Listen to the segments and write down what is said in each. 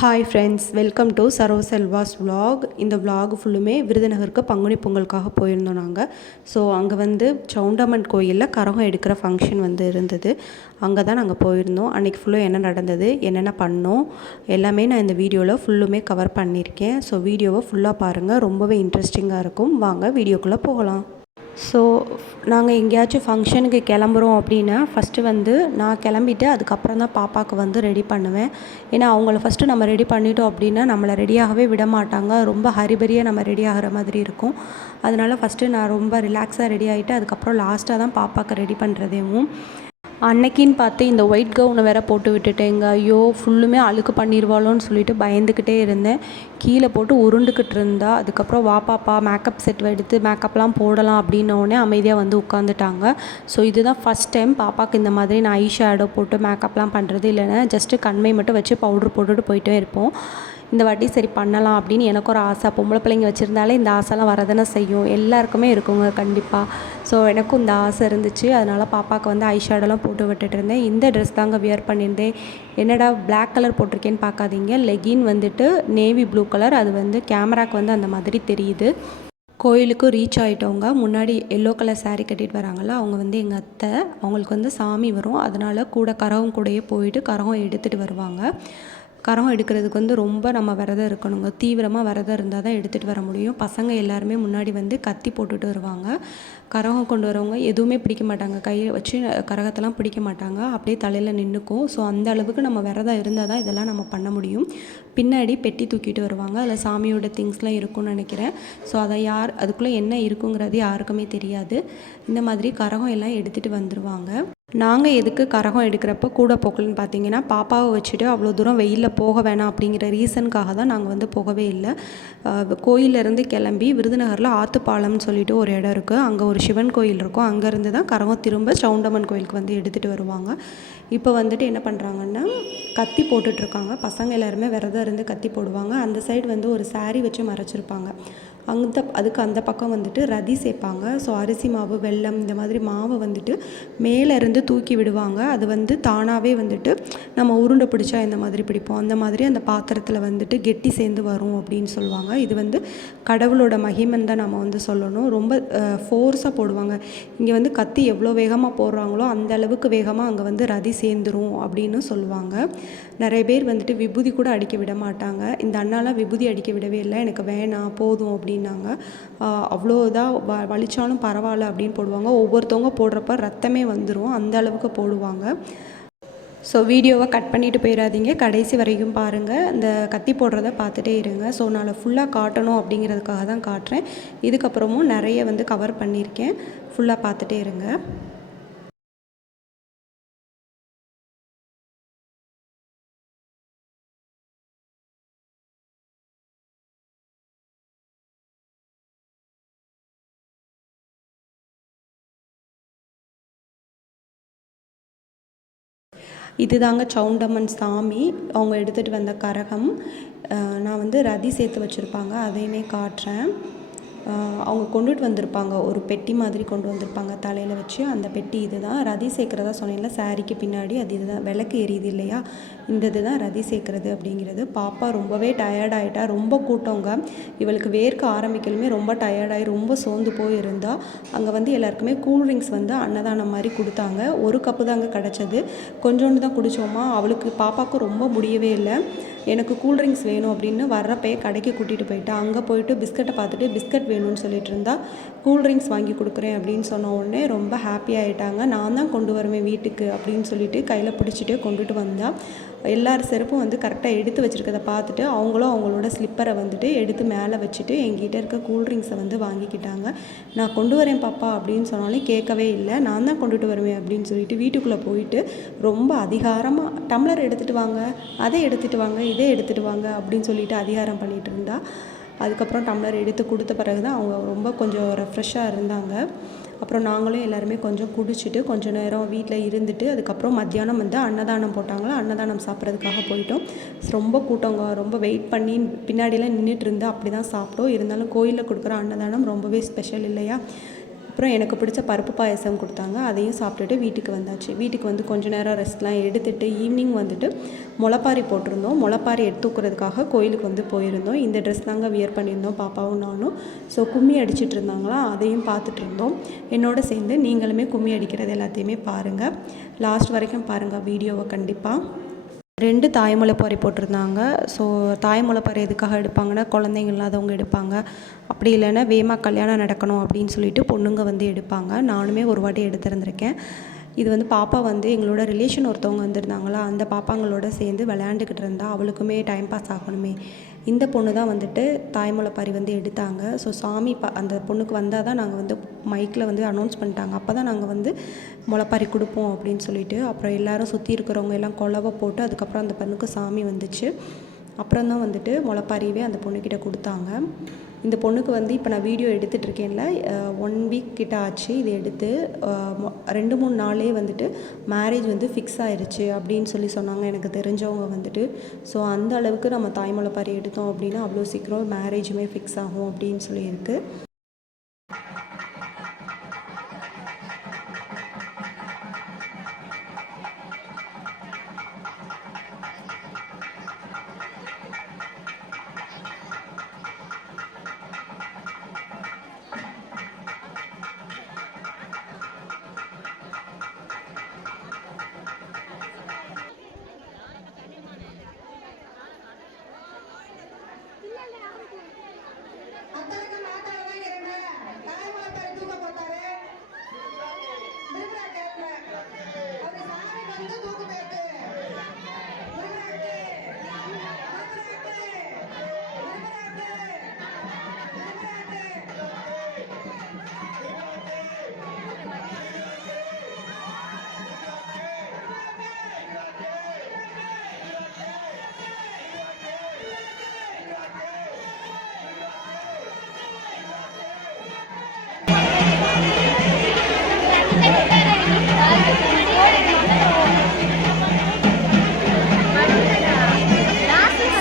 Hi friends welcome to Saro Selva's vlog இந்த vlog ஃபுல்லுமே விருதுநகருக்கு பங்குனி பொங்கலுக்காக போயிருந்தோம் நாங்கள் ஸோ அங்கே வந்து சவுண்டம்மன் கோயிலில் கரகம் எடுக்கிற ஃபங்க்ஷன் வந்து இருந்தது. அங்கே தான் நாங்கள் போயிருந்தோம். அன்றைக்கி ஃபுல்லும் என்ன நடந்தது என்னென்ன பண்ணோம் எல்லாமே நான் இந்த வீடியோவில் ஃபுல்லுமே கவர் பண்ணியிருக்கேன். ஸோ வீடியோவை ஃபுல்லாக பாருங்கள் ரொம்பவே இன்ட்ரெஸ்டிங்காக இருக்கும். வாங்க வீடியோக்குள்ளே போகலாம். ஸோ நாங்கள் எங்கேயாச்சும் ஃபங்க்ஷனுக்கு கிளம்புறோம் அப்படின்னா ஃபஸ்ட்டு வந்து நான் கிளம்பிட்டு அதுக்கப்புறம் தான் பாப்பாவுக்கு வந்து ரெடி பண்ணுவேன். ஏன்னா அவங்கள ஃபஸ்ட்டு நம்ம ரெடி பண்ணிட்டோம் அப்படின்னா நம்மளை ரெடியாகவே விட மாட்டாங்க. ரொம்ப ஹரிபரியாக நம்ம ரெடி ஆகிற மாதிரி இருக்கும். அதனால் ஃபஸ்ட்டு நான் ரொம்ப ரிலாக்ஸாக ரெடி ஆகிட்டு அதுக்கப்புறம் லாஸ்ட்டாக தான் பாப்பாவுக்கு ரெடி பண்ணுறதேவும் அன்னைக்கின்னு பார்த்து இந்த ஒயிட் கவுனை வேற போட்டு விட்டுட்டேங்க. ஐயோ ஃபுல்லுமே அழுக்கு பண்ணிடுவாளோன்னு சொல்லிட்டு பயந்துக்கிட்டே இருந்தேன். கீழே போட்டு உருண்டுக்கிட்டு இருந்தா அதுக்கப்புறம் வா பாப்பா மேக்கப் செட் எடுத்து மேக்கப்லாம் போடலாம் அப்படின்னோடனே அமைதியாக வந்து உட்காந்துட்டாங்க ஸோ இதுதான் ஃபஸ்ட் டைம் பாப்பாவுக்கு இந்த மாதிரி நான் ஐ ஷேடோ போட்டு மேக்கப்லாம் பண்ணுறது இல்லைன்னா ஜஸ்ட்டு கண்மை மட்டும் வச்சு பவுட்ரு போட்டுட்டு போயிட்டே இருப்போம். இந்த வாட்டி சரி பண்ணலாம் அப்படின்னு எனக்கு ஒரு ஆசை. பொம்பளை பிள்ளைங்க வச்சுருந்தாலே இந்த ஆசைலாம் வரதானே செய்யும். எல்லாருக்குமே இருக்குங்க கண்டிப்பாக ஸோ எனக்கும் இந்த ஆசை இருந்துச்சு. அதனால் பாப்பாவுக்கு வந்து ஐ ஷேடோலாம் போட்டு விட்டுட்டு இருந்தேன். இந்த ட்ரெஸ் தாங்க வியர் பண்ணியிருந்தேன். என்னடா பிளாக் கலர் போட்டிருக்கேன்னு பார்க்காதீங்க. லெகின் வந்துட்டு நேவி ப்ளூ கலர் அது வந்து கேமராக்கு வந்து அந்த மாதிரி தெரியுது. கோயிலுக்கும் ரீச் ஆகிட்டவங்க முன்னாடி எல்லோ கலர் சாரீ கட்டிட்டு வராங்களா அவங்க வந்து எங்கள் அத்தை அவங்களுக்கு வந்து சாமி வரும். அதனால் கூட கரகம் கூடயே போயிட்டு கரகம் எடுத்துகிட்டு வருவாங்க. கரகம் எடுக்கிறதுக்கு வந்து ரொம்ப நம்ம விரதம் இருக்கணுங்க. தீவிரமாக விரதம் இருந்தால் தான் எடுத்துகிட்டு வர முடியும். பசங்க எல்லாருமே முன்னாடி வந்து கத்தி போட்டுட்டு வருவாங்க. கரகம் கொண்டு வரவங்க எதுவுமே பிடிக்க மாட்டாங்க. கையை வச்சு கரகத்தெல்லாம் பிடிக்க மாட்டாங்க. அப்படியே தலையில் நின்றுக்கும் ஸோ அந்த அளவுக்கு நம்ம விரதம் இருந்தால் தான் இதெல்லாம் நம்ம பண்ண முடியும். பின்னாடி பெட்டி தூக்கிட்டு வருவாங்க. அதில் சாமியோட திங்ஸ்லாம் இருக்கும்னு நினைக்கிறேன். ஸோ அதை யார் அதுக்குள்ளே என்ன இருக்குங்கிறது யாருக்குமே தெரியாது. இந்த மாதிரி கரகம் எல்லாம் எடுத்துகிட்டு வந்துடுவாங்க நாங்கள் எதுக்கு கரகம் எடுக்கிறப்ப கூட போக்கலன்னு பார்த்தீங்கன்னா பாப்பாவை வச்சுட்டு அவ்வளோ தூரம் வெயிலில் போக வேணாம் அப்படிங்கிற ரீசனுக்காக தான் நாங்கள் வந்து போகவே இல்லை. கோயிலேருந்து கிளம்பி விருதுநகரில் ஆத்துப்பாலம்னு சொல்லிட்டு ஒரு இடம் இருக்குது அங்கே ஒரு சிவன் கோயில் இருக்கும். அங்கேருந்து தான் கரகம் திரும்ப சவுண்டம்மன் கோயிலுக்கு வந்து எடுத்துகிட்டு வருவாங்க. இப்போ வந்துட்டு என்ன பண்ணுறாங்கன்னா கத்தி போட்டுட்ருக்காங்க பசங்க எல்லாருமே விரதம் இருந்து கத்தி போடுவாங்க. அந்த சைடு வந்து ஒரு saree வச்சு மறைச்சிருப்பாங்க. அந்த அதுக்கு அந்த பக்கம் வந்துட்டு ரதி சேர்ப்பாங்க. ஸோ அரிசி மாவு வெல்லம் இந்த மாதிரி மாவை வந்துட்டு மேலே இருந்து தூக்கி விடுவாங்க. அது வந்து தானாகவே வந்துட்டு நம்ம உருண்டை பிடிச்சா இந்த மாதிரி பிடிப்போம். அந்த மாதிரி அந்த பாத்திரத்தில் வந்துட்டு கெட்டி சேர்ந்து வரும் அப்படின்னு சொல்லுவாங்க. இது வந்து கடவுளோட மகிமன் தான் நம்ம வந்து சொல்லணும். ரொம்ப ஃபோர்ஸாக போடுவாங்க. இங்கே வந்து கத்தி எவ்வளோ வேகமாக போடுறாங்களோ அந்த அளவுக்கு வேகமாக அங்கே வந்து ரதி சேர்ந்துரும் அப்படின்னு சொல்லுவாங்க. நிறைய பேர் வந்துட்டு விபூதி கூட அடிக்க விட மாட்டாங்க. இந்த அண்ணாலாம் விபூதி அடிக்க விடவே இல்லை. எனக்கு வேணாம் போதும் அப்படின்னு அப்படின்னாங்க. அவ்வளோ இதாக வ வலிச்சாலும் பரவாயில்ல அப்படின்னு போடுவாங்க. ஒவ்வொருத்தவங்க போடுறப்ப ரத்தமே வந்துடும் அந்த அளவுக்கு போடுவாங்க. ஸோ வீடியோவை கட் பண்ணிட்டு போயிடாதீங்க கடைசி வரைக்கும் பாருங்கள் இந்த கத்தி போடுறத பார்த்துட்டே இருங்க. ஸோ நான் ஃபுல்லாக காட்டணும் அப்படிங்கிறதுக்காக தான் காட்டுறேன். இதுக்கப்புறமும் நிறைய வந்து கவர் பண்ணியிருக்கேன். ஃபுல்லாக பார்த்துட்டே இருங்க. இதுதாங்க சவுண்டம்மன் சாமி. அவங்க எடுத்துகிட்டு வந்த கரகம். நான் வந்து ரதி சேர்த்து வச்சுருப்பாங்க. அதையுமே காட்டுறேன். அவங்க கொண்டுட்டு வந்திருப்பாங்க. ஒரு பெட்டி மாதிரி கொண்டு வந்திருப்பாங்க தலையில் வச்சு. அந்த பெட்டி இதுதான். ரதி சேர்க்குறதா சொன்னேன்ல சாரிக்கு பின்னாடி. அது இதுதான். விளக்கு எரியுது இல்லையா? இந்த இது தான் ரதி சேர்க்குறது அப்படிங்கிறது. பாப்பா ரொம்பவே டயர்ட் ஆகிட்டா ரொம்ப கூட்டவங்க இவளுக்கு வேர்க்க ஆரம்பிக்கலுமே ரொம்ப டயர்டாகி ரொம்ப சோர்ந்து போய் இருந்தால் அங்கே வந்து எல்லாருக்குமே கூல்ட்ரிங்க்ஸ் வந்து அன்னதானம் மாதிரி கொடுத்தாங்க. ஒரு கப்பு தாங்க கிடச்சது. கொஞ்சோண்டு தான் குடித்தோமா அவளுக்கு பாப்பாவுக்கு ரொம்ப முடியவே இல்லை. எனக்கு கூல்ட்ரிங்க்ஸ் வேணும் அப்படின்னு வர்றப்பே கடைக்கு கூட்டிகிட்டு போயிட்டா அங்கே போயிட்டு பிஸ்கட்டை பார்த்துட்டு பிஸ்கட் வேணும்னு சொல்லிட்டு இருந்தா கூல்ட்ரிங்க்ஸ் வாங்கி கொடுக்குறேன் அப்படின்னு சொன்ன உடனே ரொம்ப ஹாப்பி ஆகிட்டாங்க நான் தான் கொண்டு வருவேன் வீட்டுக்கு அப்படின்னு சொல்லிட்டு கையில் பிடிச்சிட்டே கொண்டுட்டு வந்தேன் எல்லார் செருப்பும் வந்து கரெக்டாக எடுத்து வச்சுருக்கதை பார்த்துட்டு அவங்களும் அவங்களோட ஸ்லிப்பரை வந்துட்டு எடுத்து மேலே வச்சுட்டு எங்கிட்ட இருக்க கூல்ட்ரிங்க்ஸை வந்து வாங்கிக்கிட்டாங்க. நான் கொண்டு வரேன் பாப்பா அப்படின்னு சொன்னாலும் கேட்கவே இல்லை. நான் தான் கொண்டுட்டு வருவேன் அப்படின்னு சொல்லிட்டு வீட்டுக்குள்ளே போயிட்டு ரொம்ப அதிகாரமாக டம்ளர் எடுத்துகிட்டு வாங்க அதை எடுத்துகிட்டு வாங்க இதை எடுத்துகிட்டு வாங்க அப்படின்னு சொல்லிட்டு அதிகாரம் பண்ணிகிட்டு இருந்தா. அதுக்கப்புறம் டம்ளர் எடுத்து கொடுத்த பிறகு தான் அவங்க ரொம்ப கொஞ்சம் ரெஃப்ரெஷ்ஷாக இருந்தாங்க. அப்புறம் நாங்களும் எல்லாருமே கொஞ்சம் குடிச்சிட்டு கொஞ்சம் நேரம் வீட்டில் இருந்துட்டு அதுக்கப்புறம் மத்தியானம் வந்து அன்னதானம் போட்டாங்களா? அன்னதானம் சாப்பிட்றதுக்காக போயிட்டோம். ரொம்ப கூட்டங்க ரொம்ப வெயிட் பண்ணி பின்னாடிலாம் நின்றுட்டு இருந்தா அப்படி தான் சாப்பிட்டோம். இருந்தாலும் கோயிலில் கொடுக்குற அன்னதானம் ரொம்பவே ஸ்பெஷல் இல்லையா? அப்புறம் எனக்கு பிடிச்ச பருப்பு பாயசம் கொடுத்தாங்க. அதையும் சாப்பிட்டுட்டு வீட்டுக்கு வந்தாச்சு. வீட்டுக்கு வந்து கொஞ்ச நேரம் ரெஸ்ட்லாம் எடுத்துட்டு ஈவினிங் வந்துட்டு முளைப்பாரி போட்டிருந்தோம். முளைப்பாரி எடுத்துக்கிறதுக்காக கோயிலுக்கு வந்து போயிருந்தோம். இந்த ட்ரெஸ் தாங்க வியர் பண்ணியிருந்தோம். பாப்பாவும் நானும். ஸோ கும்மி அடிச்சிட்டு இருந்தாங்களா? அதையும் பார்த்துட்டு இருந்தோம். என்னோட சேர்ந்து நீங்களுமே கும்மி அடிக்கிறது எல்லாத்தையுமே பாருங்கள் லாஸ்ட் வரைக்கும் பாருங்கள் வீடியோவை கண்டிப்பாக ரெண்டு தாய்முளைப்பாரி போட்டிருந்தாங்க. ஸோ தாய்முளைப்பாரி எதுக்காக எடுப்பாங்கன்னா குழந்தைங்க இல்லாதவங்க எடுப்பாங்க. அப்படி இல்லைன்னா வேகமாக கல்யாணம் நடக்கணும் அப்படின்னு சொல்லிட்டு பொண்ணுங்க வந்து எடுப்பாங்க. நானுமே ஒரு வாட்டி எடுத்திருந்திருக்கேன். இது வந்து பாப்பா வந்து எங்களோட ரிலேஷன் ஒருத்தவங்க வந்திருந்தாங்களா அந்த பாப்பாங்களோட சேர்ந்து விளையாண்டுக்கிட்டு இருந்தால் அவளுக்குமே டைம் பாஸ் ஆகணுமே. இந்த பொண்ணு தான் வந்துட்டு தாய்முளைப்பாரி வந்து எடுத்தாங்க. ஸோ சாமி ப அந்த பொண்ணுக்கு வந்தால் தான் நாங்கள் வந்து மைக்கில் வந்து அனௌன்ஸ் பண்ணிட்டாங்க. அப்போ தான் நாங்கள் வந்து முளைப்பாரி கொடுப்போம் அப்படின்னு சொல்லிட்டு அப்புறம் எல்லாரும் சுற்றி இருக்கிறவங்க எல்லாம் கொலவை போட்டு அதுக்கப்புறம் அந்த பொண்ணுக்கு சாமி வந்துச்சு. அப்புறம் தான் வந்துட்டு முளைப்பாரியவே அந்த பொண்ணுக்கிட்ட கொடுத்தாங்க. இந்த பொண்ணுக்கு வந்து இப்போ நான் வீடியோ எடுத்துகிட்டு இருக்கேன்ல ஒன் வீக் கிட்ட ஆச்சு இது எடுத்து. ரெண்டு மூணு நாளே வந்துட்டு மேரேஜ் வந்து ஃபிக்ஸ் ஆயிடுச்சு அப்படின்னு சொல்லி சொன்னாங்க எனக்கு தெரிஞ்சவங்க வந்துட்டு. ஸோ அந்த அளவுக்கு நம்ம தாய்முளைப்பாரி எடுத்தோம் அப்படின்னா அவ்வளோ சீக்கிரம் மேரேஜுமே ஃபிக்ஸ் ஆகும் அப்படின்னு சொல்லியிருக்கு.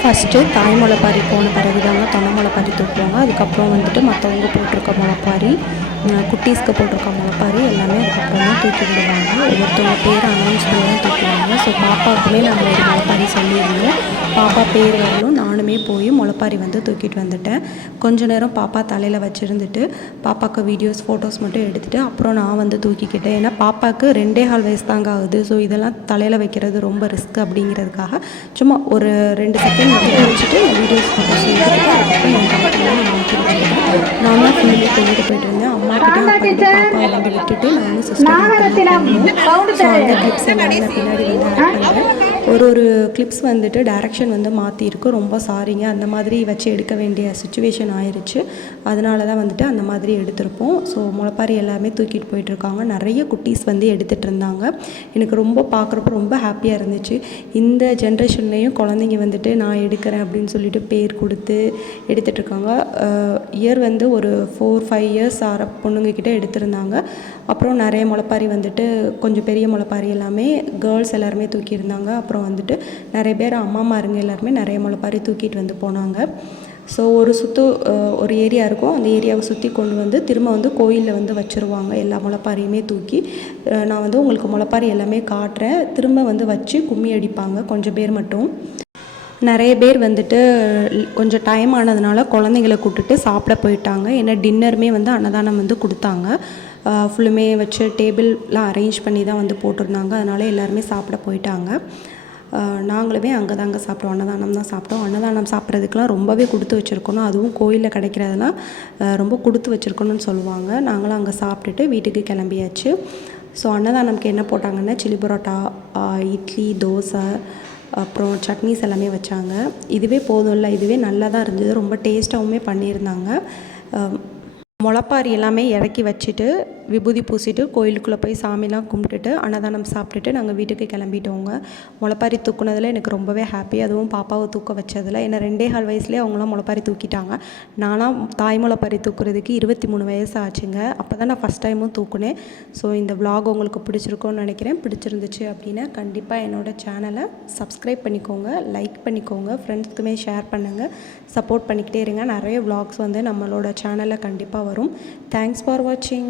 ஃபஸ்ட்டு தாய் முளைப்பாரி போன பிறகு தாங்க தொண்டை முளைப்பாரி தூக்குவாங்க. அதுக்கப்புறம் வந்துட்டு மற்றவங்க போட்டிருக்க முளைப்பாரி குட்டீஸ்க்கு போட்டிருக்க முளைப்பாரி எல்லாமே அதுக்கப்புறம் தான் தூக்கி விடுவாங்க. ஒவ்வொருத்தவங்க பேர் அனௌன்ஸ் பண்ணி தான் ஸோ பாப்பாவுக்குமே நாங்கள் ஒரு முளைப்பாரி சொல்லியிருந்தோம். பாப்பா பேர் வரலும் நானுமே போய் முளைப்பாரி வந்து தூக்கிட்டு வந்துட்டேன். கொஞ்ச நேரம் பாப்பா தலையில் வச்சுருந்துட்டு பாப்பாவுக்கு வீடியோஸ் ஃபோட்டோஸ் மட்டும் எடுத்துகிட்டு அப்புறம் நான் வந்து தூக்கிக்கிட்டேன். ஏன்னா பாப்பாவுக்கு ரெண்டே ஹால் வயசு தாங்க ஆகுது. ஸோ இதெல்லாம் தலையில் வைக்கிறது ரொம்ப ரிஸ்க் அப்படிங்கிறதுக்காக சும்மா ஒரு ரெண்டு செகண்ட் மட்டும் வச்சுட்டு வீடியோஸ் ஃபோட்டோஸ் எடுத்துட்டு அதுக்கப்புறம் என் நான் போயிட்டு இருந்தேன். அம்மா கிட்டே பாப்பா வந்து விட்டுட்டு நானும் சிஸ்டர் ஸோ அந்த கிளிப்ஸ் எல்லாமே நான் பின்னாடி வந்து ஆட் பண்ணுறேன் ஒரு ஒரு கிளிப்ஸ் வந்துட்டு டேரக்ஷன் வந்து மாற்றிருக்கு ரொம்ப சாரிங்க அந்த மாதிரி வச்சு எடுக்க வேண்டிய சுச்சுவேஷன் ஆயிருச்சு. அதனால தான் வந்துட்டு அந்த மாதிரி எடுத்திருப்போம். ஸோ முளைப்பாரி எல்லாமே தூக்கிட்டு போயிட்டுருக்காங்க. நிறைய குட்டீஸ் வந்து எடுத்துகிட்டு இருந்தாங்க எனக்கு ரொம்ப பார்க்குறப்ப ரொம்ப ஹாப்பியாக இருந்துச்சு. இந்த ஜென்ரேஷன்லேயும் குழந்தைங்க வந்துட்டு நான் எடுக்கிறேன் அப்படின்னு சொல்லிட்டு பேர் கொடுத்து எடுத்துகிட்ருக்காங்க இயர் வந்து ஒரு ஃபோர் ஃபைவ் இயர்ஸ் ஆற பொண்ணுங்கக்கிட்ட எடுத்திருந்தாங்க. அப்புறம் நிறைய முளைப்பாரி வந்துட்டு கொஞ்சம் பெரிய முளைப்பாரி எல்லாமே கேர்ள்ஸ் எல்லாருமே தூக்கியிருந்தாங்க. அப்புறம் அப்புறம் வந்துட்டு நிறைய பேர் அம்மாமாருங்க எல்லாருமே நிறைய முளைப்பாரி தூக்கிட்டு வந்து போனாங்க. ஸோ ஒரு சுற்று ஒரு ஏரியா இருக்கும். அந்த ஏரியாவை சுற்றி கொண்டு வந்து திரும்ப வந்து கோயிலில் வந்து வச்சுருவாங்க. எல்லா முளைப்பாரியுமே தூக்கி. நான் வந்து உங்களுக்கு முளைப்பாரி எல்லாமே காட்டுறேன். திரும்ப வந்து வச்சு கும்மி அடிப்பாங்க. கொஞ்சம் பேர் மட்டும். நிறைய பேர் வந்துட்டு கொஞ்சம் டைம் ஆனதுனால குழந்தைங்கள கூப்பிட்டுட்டு சாப்பிட போயிட்டாங்க. ஏன்னா டின்னருமே வந்து அன்னதானம் வந்து கொடுத்தாங்க. ஃபுல்லுமே வச்சு டேபிள்லாம் அரேஞ்ச் பண்ணி தான் வந்து போட்டிருந்தாங்க. அதனால் எல்லாருமே சாப்பிட போயிட்டாங்க. நாங்களுமே அங்கே தாங்க சாப்பிட்டோம் அன்னதானம் தான் சாப்பிட்டோம். அன்னதானம் சாப்பிட்றதுக்கெலாம் ரொம்பவே கொடுத்து வச்சுருக்கணும். அதுவும் கோயிலில் கிடைக்கிறதுலாம் ரொம்ப கொடுத்து வச்சுருக்கணும்னு சொல்லுவாங்க. நாங்களும் அங்கே சாப்பிட்டுட்டு வீட்டுக்கு கிளம்பியாச்சு. ஸோ அன்னதானம்க்கு என்ன போட்டாங்கன்னா சில்லி பரோட்டா இட்லி தோசை அப்புறம் சட்னிஸ் எல்லாமே வச்சாங்க. இதுவே போதும்ல இதுவே நல்லா தான் இருந்தது. ரொம்ப டேஸ்ட்டாகவுமே பண்ணியிருந்தாங்க. முளப்பாரி எல்லாமே இறக்கி வச்சுட்டு விபூதி பூசிட்டு கோயிலுக்குள்ளே போய் சாமிலாம் கும்பிட்டுட்டு அன்னதானம் சாப்பிட்டுட்டு நாங்கள் வீட்டுக்கு கிளம்பிட்டோங்க. முளைப்பாரி தூக்குனதில் எனக்கு ரொம்பவே ஹாப்பி அதுவும் பாப்பாவை தூக்க வச்சதில். ஏன்னா ரெண்டே கால் வயசுலேயே அவங்களாம் முளைப்பாரி தூக்கிட்டாங்க. நானும் தாய் முளைப்பாரி தூக்குறதுக்கு இருபத்தி மூணு வயசு ஆச்சுங்க. அப்போ தான் நான் ஃபஸ்ட் டைமும் தூக்குனேன். ஸோ இந்த விலாக் உங்களுக்கு பிடிச்சிருக்கோன்னு நினைக்கிறேன். பிடிச்சிருந்துச்சு அப்படின்னா கண்டிப்பாக என்னோடய சேனலை சப்ஸ்கிரைப் பண்ணிக்கோங்க லைக் பண்ணிக்கோங்க ஃப்ரெண்ட்ஸ்க்குமே ஷேர் பண்ணுங்கள் சப்போர்ட் பண்ணிக்கிட்டே இருங்க. நிறைய விலாக்ஸ் வந்து நம்மளோட சேனலில் கண்டிப்பாக வரும். தேங்க்ஸ் ஃபார் வாட்சிங்